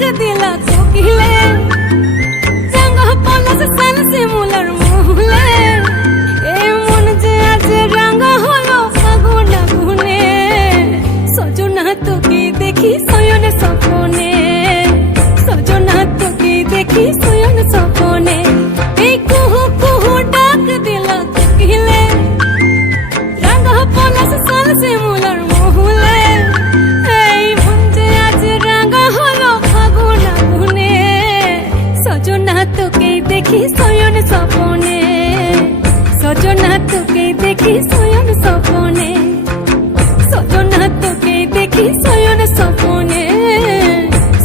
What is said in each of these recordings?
ডাক দিলা কোকিলে, রঙ পলাশ সাল শিমুলার মহুলে, এই মন যে আজ রঙ হলো ফাগুন আগুনে। সজনা তোকে দেখি শয়ন স্বপনে, সজনা তোকে দেখি শয়ন স্বপনে। এই কুহু কুহু ডাক দিলা কোকিলে, রঙ পলাশ সাল শিমুলার মহুলে, এই মন যে আজ রঙ হলো ফাগুন আগুনে। সজনা তোকে দেখি শয়ন স্বপনে, সজনা তোকে দেখি শয়ন স্বপনে, সজনা তোকে দেখি শয়ন স্বপনে,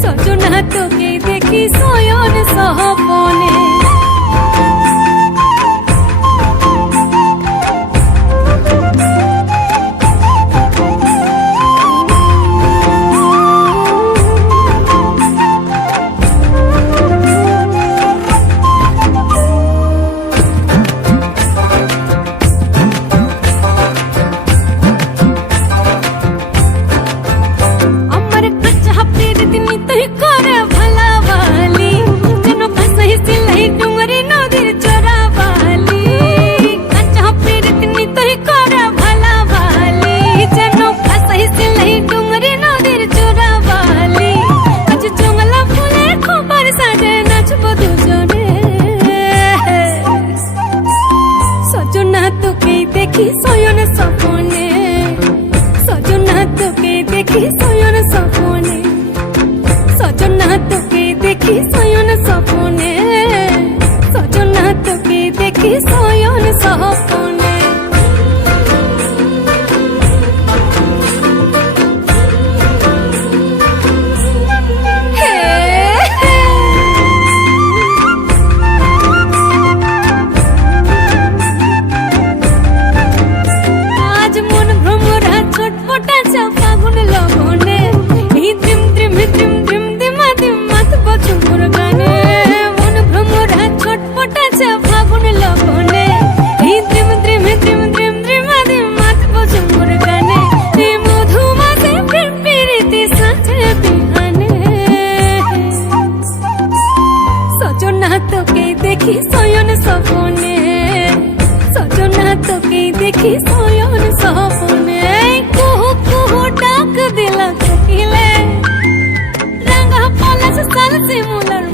সজনা তোকে দেখি শয়ন স্বপনে। আমার কাঁচা প্রীতি তুই করে ভালাবালি, যেন ভাসাই সিলাই ডুঙরি নদীর চোরাবালি। কাঁচা প্রীতি তুই করে ভালাবালি, যেন ভাসাই সিলাই ডুঙরি নদীর চোরাবালি। আজ জঙ্গলা ফুলের খোপার সাজে নাচবো দুজনে, সজনা তোকে দেখি শয়ন স্বপনে, সজনা তোকে দেখি শয়ন স্বপনে, সজনা তোকে দেখি শয়ন স্বপনে, সজনা তোকে দেখি শয়ন স্বপনে। আজ মন ভ্রমরা ছটপটাচ্ছে ফাগুন লগনে, এই দ্রিম দ্রিম দ্রিম দ্রিম দিমা দিম মাতব ঝুমুর গানে। মন ভ্রমরা ছটপটাচ্ছে ফাগুন লগনে, এই দ্রিম দ্রিম দ্রিম দ্রিম দিমা দিম মাতব ঝুমুর গানে। এই মধুমাসে প্রেম প্রীতি সাথে বিহানে, সজনা তোকে দেখি শয়ন স্বপনে, সজনা তোকে দেখি শয়ন স্বপনে। কুহু কুহু ডাক দিলা কোকিলে, রঙ পলাশ সাল শিমুলার